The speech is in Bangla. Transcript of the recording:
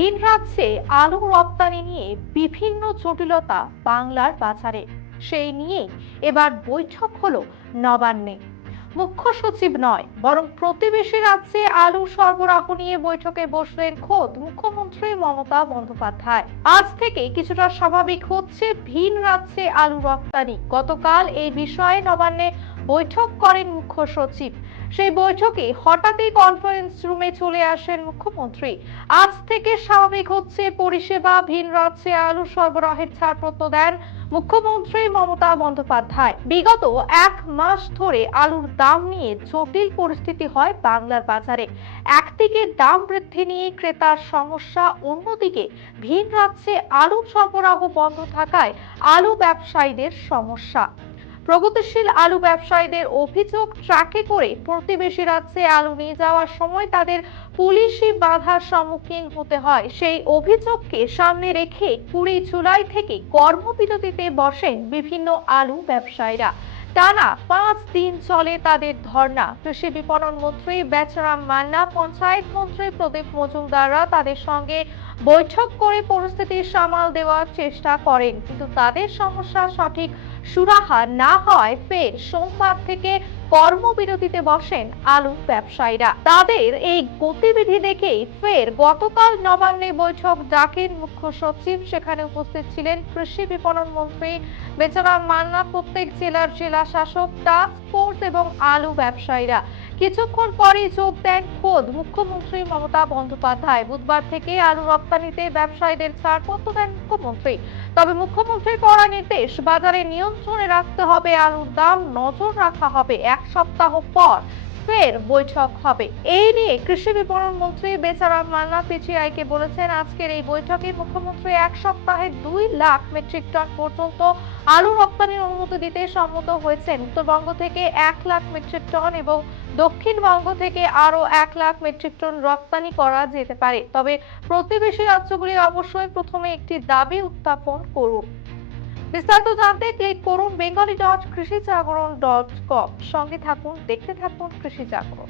ভিন রাজ্যে আলু রপ্তানি নিয়ে বিভিন্ন জটিলতা বাংলার বাজারে, সেই নিয়ে এবার বৈঠক হলো নবান্নে। মুখ্য সচিব নয়, বরং প্রতিবেশী রাজ্যে আলু সরবরাহ নিয়ে বৈঠকে বসলেন খোদ মুখ্যমন্ত্রী মমতা বন্দ্যোপাধ্যায়। আজ থেকে কিছুটা স্বাভাবিক হচ্ছে ভিন রাজ্যে আলু রপ্তানি। গতকাল এই বিষয়ে নবান্নে বৈঠক করেন মুখ্য সচিব। সেই বৈঠকে হঠাৎই কনফারেন্স রুমে চলে আসেন মুখ্যমন্ত্রী। আজ থেকে স্বাভাবিক হচ্ছে পরিষেবা, ভিন রাজ্যে আলু সরবরাহের ছাড়পত্র দেন মুখ্যমন্ত্রী মমতা বন্দ্যোপাধ্যায়। বিগত 1 মাস ধরে আলুর দাম নিয়ে জটিল পরিস্থিতি হয় বাংলার বাজারে। একদিকে দাম বৃদ্ধি নিয়ে ক্রেতার সমস্যা, অন্যদিকে ভিন রাজ্যে আলু সরবরাহ বন্ধ থাকায় আলু ব্যবসায়ীদের সমস্যা। প্রগতিশীল আলু ব্যবসায়ীদের অভিযোগ, ট্রাকে করে প্রতিবেশী রাজ্যে আলু নিয়ে যাওয়ার সময় তাদের পুলিশি বাধার সম্মুখীন হতে হয়। সেই অভিযোগকে সামনে রেখে 20 জুলাই থেকে কর্মবিরতিতে বসেন বিভিন্ন আলু ব্যবসায়ীরা। টানা 5 দিন চলে তাদের ধর্ণা। কৃষি বিপণন মন্ত্রী বেচারাম মান্না, পঞ্চায়েত মন্ত্রী প্রদীপ মজুমদাররা তাদের সঙ্গে বৈঠক করে পরিস্থিতি সামাল দেওয়ার চেষ্টা করেন, কিন্তু তাদের সমস্যা সঠিক সুরাহা না হয় ফের সোমবার থেকে কর্মবিরতিতে বসেন আলু ব্যবসায়ীরা। তাদের এই গতিবিধি দেখেই ফের গতকাল নবান্নে বৈঠক ডাকেন মুখ্য সচিব। সেখানে উপস্থিত ছিলেন কৃষি বিপণন মন্ত্রী বেচারাম মান্না, প্রত্যেক জেলার জেলা শাসক, টাস্ক ফোর্স এবং আলু ব্যবসায়ীরা। কিছুক্ষণ পরেই যোগ দেন খোদ মুখ্যমন্ত্রী মমতা বন্দ্যোপাধ্যায়। বুধবার থেকে আলু রপ্তানিতে ব্যবসায়ীদের ছাড়পত্র দেন মুখ্যমন্ত্রী। তবে মুখ্যমন্ত্রীর কড়া নির্দেশ, বাজারে নিয়ন্ত্রণে রাখতে হবে আলুর দাম, নজর রাখা হবে। 1 সপ্তাহ পর ফের বৈঠক হবে। এই নিয়ে কৃষি বিপণন মন্ত্রী বেচারাম মান্না পিটিআইকে বলেছেন, আজকের এই বৈঠকে মুখ্যমন্ত্রী 1 সপ্তাহে 2 লাখ মেট্রিক টন পর্যন্ত আলু রপ্তানির অনুমতি দিতে সম্মত হয়েছেন। উত্তরবঙ্গ থেকে 1 লাখ মেট্রিক টন এবং দক্ষিণবঙ্গ থেকে আরো 1 লাখ মেট্রিক টন রপ্তানি করা যেতে পারে। তবে প্রতিবেশী রাজ্যগুলি অবশ্যই প্রথমে একটি দাবি উত্থাপন করুন। বিস্তারিত জানতে ক্লিক করুন bengali.krishijagoron.com। সঙ্গে থাকুন, দেখতে থাকুন কৃষি জাগরণ।